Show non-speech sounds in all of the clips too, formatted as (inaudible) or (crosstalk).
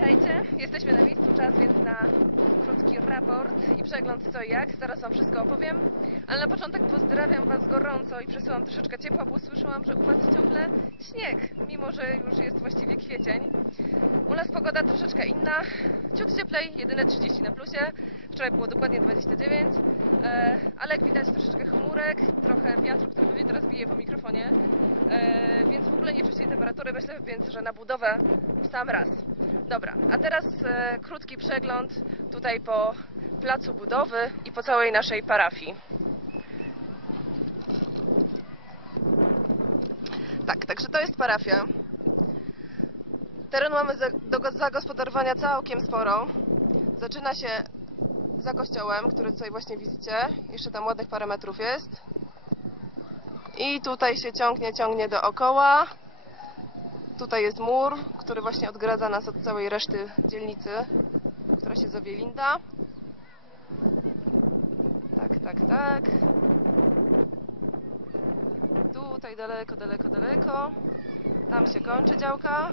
Witajcie, jesteśmy na miejscu, czas więc na krótki raport i przegląd co i jak. Zaraz Wam wszystko opowiem, ale na początek pozdrawiam Was gorąco i przesyłam troszeczkę ciepła, bo usłyszałam, że u Was ciągle śnieg, mimo że już jest właściwie kwiecień. U nas pogoda troszeczkę inna, ciut cieplej, jedyne 30 na plusie, wczoraj było dokładnie 29, e, ale jak widać troszeczkę chmurek, trochę wiatru, który pewnie teraz bije po mikrofonie, e, więc w ogóle nie czuć tej temperatury, myślę więc, że na budowę w sam raz. Dobra, a teraz e, krótki przegląd tutaj po placu budowy i po całej naszej parafii. Tak, także to jest parafia. Teren mamy do zagospodarowania całkiem sporo. Zaczyna się za kościołem, który tutaj właśnie widzicie. Jeszcze tam ładnych parę metrów jest. I tutaj się ciągnie, ciągnie dookoła. Tutaj jest mur, który właśnie odgradza nas od całej reszty dzielnicy, która się zowie Linda. Tak, tak, tak. Tutaj daleko, daleko, daleko. Tam się kończy działka.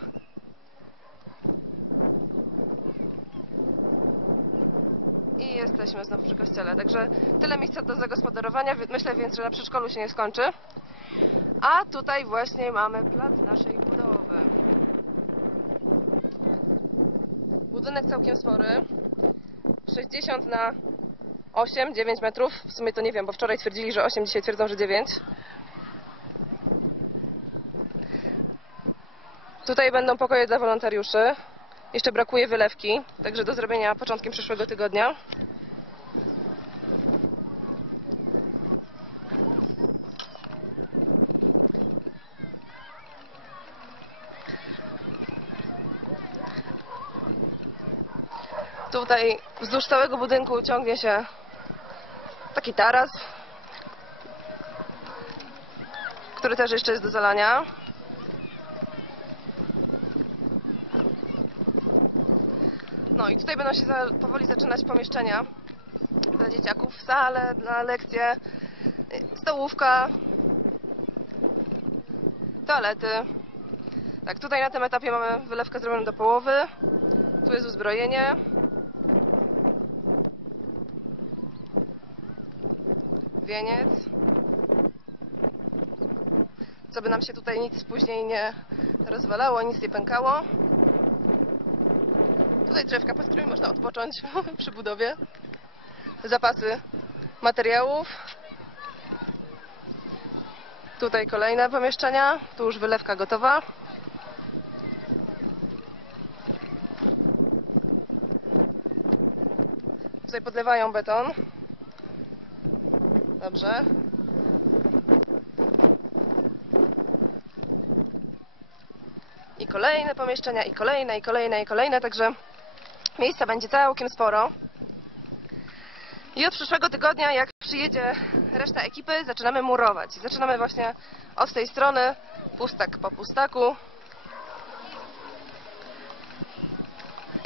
I jesteśmy znów przy kościele. Także tyle miejsca do zagospodarowania. Myślę więc, że na przedszkolu się nie skończy. A tutaj właśnie mamy plac naszej budowy. Budynek całkiem spory. 60 na 8, 9 metrów. W sumie to nie wiem, bo wczoraj twierdzili, że 8, dzisiaj twierdzą, że 9. Tutaj będą pokoje dla wolontariuszy. Jeszcze brakuje wylewki, także do zrobienia początkiem przyszłego tygodnia. Tutaj wzdłuż całego budynku ciągnie się taki taras, który też jeszcze jest do zalania. No i tutaj będą się za, powoli zaczynać pomieszczenia dla dzieciaków, sale, dla lekcje, stołówka, toalety. Tak, tutaj na tym etapie mamy wylewkę zrobioną do połowy. Tu jest uzbrojenie. Wieniec. Co by nam się tutaj nic później nie rozwalało, nic nie pękało. Tutaj drzewka, pod którymi można odpocząć (laughs) przy budowie. Zapasy materiałów. Tutaj kolejne pomieszczenia. Tu już wylewka gotowa. Tutaj podlewają beton. Dobrze. I kolejne pomieszczenia, i kolejne, i kolejne, i kolejne, także miejsca będzie całkiem sporo. I od przyszłego tygodnia, jak przyjedzie reszta ekipy, zaczynamy murować. Zaczynamy właśnie od tej strony, pustak po pustaku.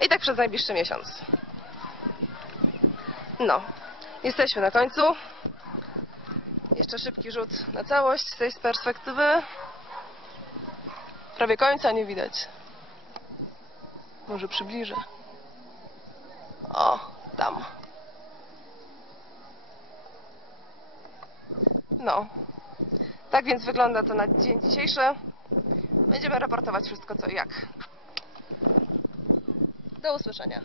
I tak przez najbliższy miesiąc. No, jesteśmy na końcu. Jeszcze szybki rzut na całość z tej perspektywy. Prawie końca nie widać. Może przybliżę. O, tam. No. Tak więc wygląda to na dzień dzisiejszy. Będziemy raportować wszystko co i jak. Do usłyszenia.